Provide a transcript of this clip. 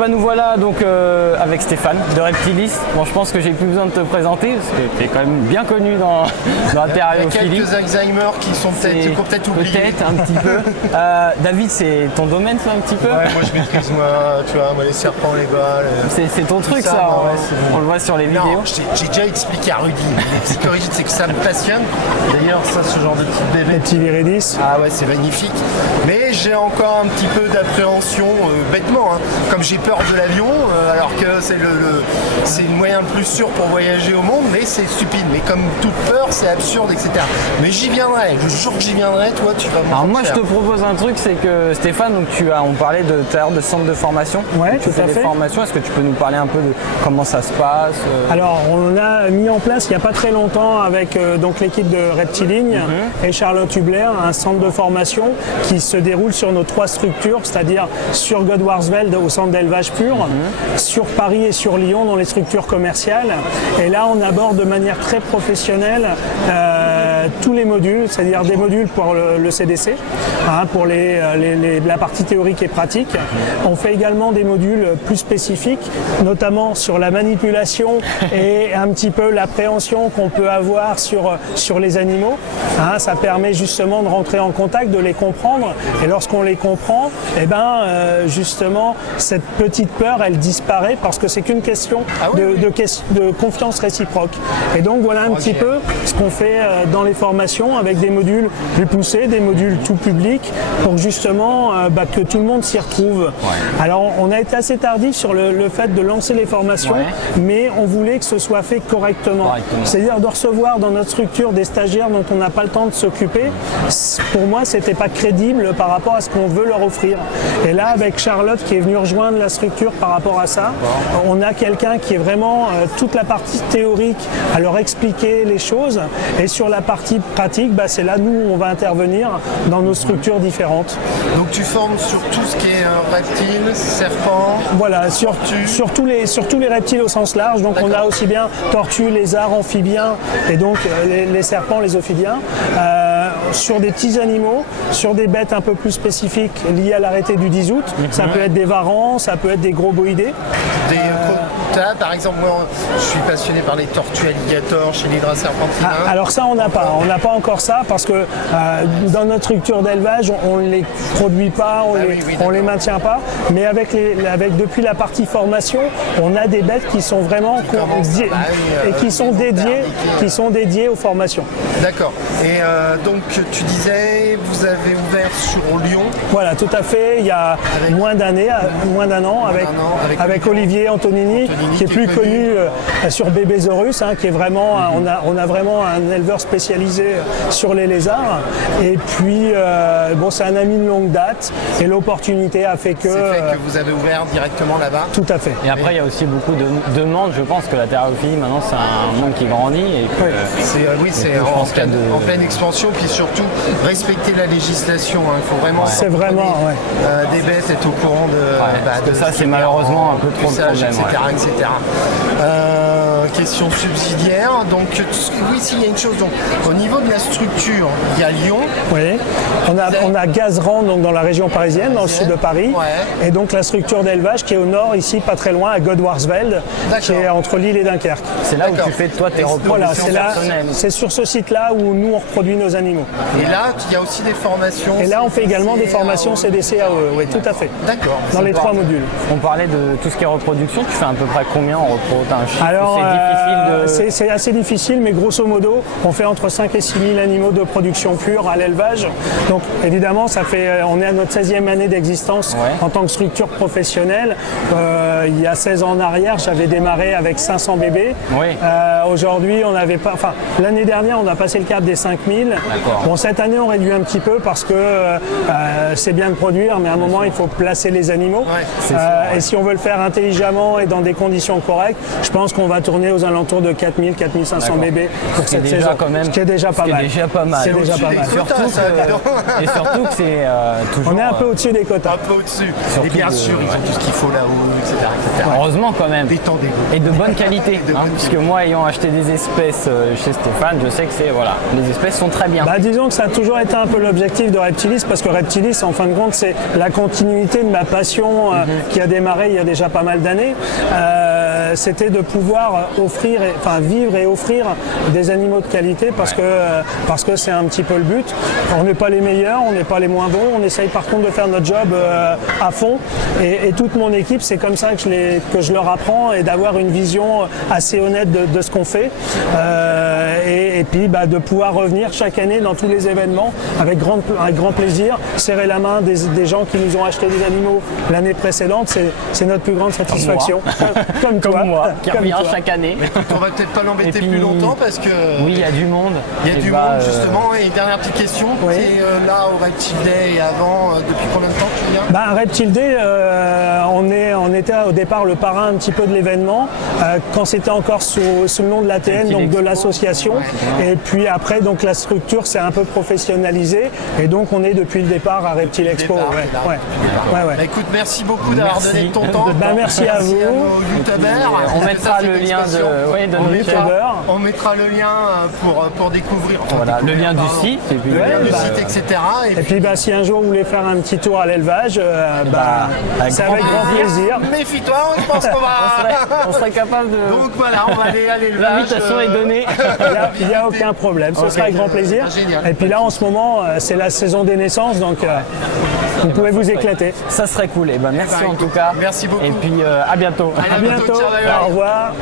ben nous voilà donc avec Stéphane de Reptilis. Bon, je pense que j'ai plus besoin de te présenter parce que tu es quand même bien connu dans la terrariophilie. Il y a quelques Alzheimer qui sont peut-être oubliés. Peut-être un petit peu. David, c'est ton domaine ça un petit peu? Ouais, moi je maîtrise moi les serpents, les balles. C'est ton truc ça, on le voit sur les vidéos. J'ai déjà expliqué à Rudy, les psychorigides c'est que ça me passionne. D'ailleurs ça, ce genre de petit bébé. Les petits viridis. Ah ouais, c'est magnifique. Mais j'ai encore un petit peu d'appréhension, bêtement, hein. Comme j'ai peur de l'avion, alors que c'est le moyen le plus sûr pour voyager au monde, mais c'est stupide. Mais comme toute peur, c'est absurde, etc. Mais j'y viendrai, le jour que j'y viendrai, toi tu vas me. Alors moi je te propose un truc, c'est que Stéphane, donc on parlait tout à l'heure de centre de formation. Ouais, tu fais des formations, est-ce que tu peux nous parler un peu de comment ça se passe? Alors on a mis en place il n'y a pas très longtemps avec donc l'équipe de Reptiligne et Charlotte Hubler un centre de formation qui se déroule sur nos 3 structures, c'est-à-dire sur Godwarsveld au centre d'élevage pur, sur Paris et sur Lyon dans les structures commerciales. Et là on aborde de manière très professionnelle tous les modules, c'est-à-dire des modules pour le CDC, pour la partie théorique et pratique. On fait également des modules plus spécifiques, notamment sur la manipulation et un petit peu l'appréhension qu'on peut avoir sur les animaux. Ça permet justement de rentrer en contact, de les comprendre. Et lorsqu'on les comprend, justement, cette petite peur, elle disparaît parce que c'est qu'une question de confiance réciproque. Et donc voilà un petit peu ce qu'on fait dans les formations avec des modules plus poussés, des modules tout public, pour justement que tout le monde s'y retrouve. Ouais. Alors on a été assez tardif sur le fait de lancer les formations, mais on voulait que ce soit fait correctement. C'est-à-dire de recevoir dans notre structure des stagiaires dont on n'a pas le temps de s'occuper, pour moi c'était pas crédible par rapport à ce qu'on veut leur offrir. Et là avec Charlotte qui est venue rejoindre la structure par rapport à ça, on a quelqu'un qui est vraiment toute la partie théorique à leur expliquer les choses, et sur la partie pratique, c'est là nous on va intervenir dans nos structures différentes. Donc tu formes sur tout ce qui est reptiles, serpents. Voilà, sur tous les reptiles au sens large. Donc on a aussi bien tortues, lézards, amphibiens et donc les serpents, les ophidiens. Sur des petits animaux, sur des bêtes un peu plus spécifiques liées à l'arrêté du 10 août. Ça peut être des varans, ça peut être des gros boïdés. Par exemple, moi je suis passionné par les tortues alligators chez l'Hydra serpentina. Alors ça on n'a pas encore ça parce que dans notre structure d'élevage on ne les produit pas, on les maintient pas, mais depuis la partie formation on a des bêtes qui sont vraiment qui sont dédiées aux formations. D'accord. Et donc tu disais vous avez ouvert sur Lyon. Voilà, tout à fait, il y a moins d'un an avec Olivier Antonini qui est plus connu sur Bébésaurus, qui est vraiment on a vraiment un éleveur spécialisé sur les lézards, et puis c'est un ami de longue date et l'opportunité a fait que vous avez ouvert directement là-bas. Tout à fait. Et après il y a aussi beaucoup de demandes, je pense que la terrariophilie maintenant c'est un monde qui grandit et que c'est en pleine expansion, puis surtout respecter la législation, il faut vraiment des bêtes, être au courant de ça c'est malheureusement un peu trop le problème, etc. Question subsidiaire, donc s'il y a une chose, donc au niveau de la structure, il y a Lyon. Oui, on a Gazeran donc dans la région parisienne, dans le sud de Paris, et donc la structure d'élevage qui est au nord ici, pas très loin, à Godwarsveld, qui est entre Lille et Dunkerque. C'est là où tu fais toi tes reproductions personnelles. C'est sur ce site-là où nous on reproduit nos animaux. Et là, il y a aussi des formations. Et là, on fait également des formations CDC AOE, oui, tout à fait. D'accord. Dans les 3 modules. On parlait de tout ce qui est reproduction. Tu fais à peu près combien en repro? T'as un chiffre? Alors, c'est assez difficile, mais grosso modo, on fait entre 5 et 6 000 animaux de production pure à l'élevage. Donc, évidemment, on est à notre 16e année d'existence en tant que structure professionnelle. Il y a 16 ans en arrière, j'avais démarré avec 500 bébés. Oui. Aujourd'hui, on n'avait pas. Enfin, l'année dernière, on a passé le cap des 5000. Bon, cette année, on réduit un petit peu parce que c'est bien de produire, mais à un moment, il faut placer les animaux. Et si on veut le faire intelligemment et dans des conditions correctes, je pense qu'on va tourner on est aux alentours de 4000, 4500 bébés pour cette déjà saison. quand même- Ce qui est déjà pas mal. déjà pas mal. C'est déjà au-dessus pas des mal. quotas, Surtout ça, dis donc. et surtout que c'est toujours. On est un peu au-dessus des quotas. Un peu au-dessus. Surtout Et bien de- sûr, ils ont tout ce qu'il faut là-haut, etc. etc. Heureusement quand même. Détendez-vous. Et de bonne qualité, De bonne puisque moi ayant acheté des espèces chez Stéphane, je sais que c'est voilà, les espèces sont très bien. Bah, disons que ça a toujours été un peu l'objectif de Reptilis, parce que Reptilis, en fin de compte, c'est la continuité de ma passion qui a démarré il y a déjà pas mal d'années. C'était de pouvoir offrir, vivre et offrir des animaux de qualité, parce que c'est un petit peu le but. On n'est pas les meilleurs, on n'est pas les moins bons, on essaye par contre de faire notre job à fond. Et toute mon équipe, c'est comme ça que je leur apprends, et d'avoir une vision assez honnête de ce qu'on fait. Et puis de pouvoir revenir chaque année dans tous les événements avec grand plaisir, serrer la main des gens qui nous ont acheté des animaux l'année précédente, c'est notre plus grande satisfaction. Comme toi. Comme moi, qui Comme revient toi. chaque année. On va peut-être pas l'embêter Et puis- plus longtemps parce que Oui, il y a du monde. il y a Et du bah, monde justement. Et dernière petite question, Oui. tu es là au Reptile Day et avant, depuis combien de temps tu viens? Reptile Day, on était au départ le parrain un petit peu de l'événement, quand c'était encore sous le nom de l'ATN, Reptile donc de Expo. l'association. Et puis après, donc la structure s'est un peu professionnalisée, et donc on est depuis le départ à Reptile Expo. départ, Ouais, t'es là. ouais. Ouais, ouais. Bah, écoute, merci beaucoup d'avoir Merci. donné de ton temps. Merci à vous. nos youtubeurs. On mettra le lien de on nos mettra, youtubeurs. on mettra le lien pour découvrir. Enfin, Voilà, le découvrir, lien du pardon. site. Et puis, Le lien du bah, site, etc. Et puis si un jour vous voulez faire un petit tour à l'élevage, avec c'est grand avec grand plaisir. Méfie-toi, je pense qu'on va. on serait capable de. Donc voilà, on va aller à l'élevage. L'invitation est donnée. Il n'y a aucun problème, ce sera avec grand plaisir. Génial. Et puis là, en ce moment, c'est la saison des naissances, donc vous pouvez vous éclater. Ça serait cool. Et ben merci Eh ben, en écoute, tout cas. merci beaucoup. Et puis à bientôt. Allez, À bientôt, ciao, bye bye. au revoir.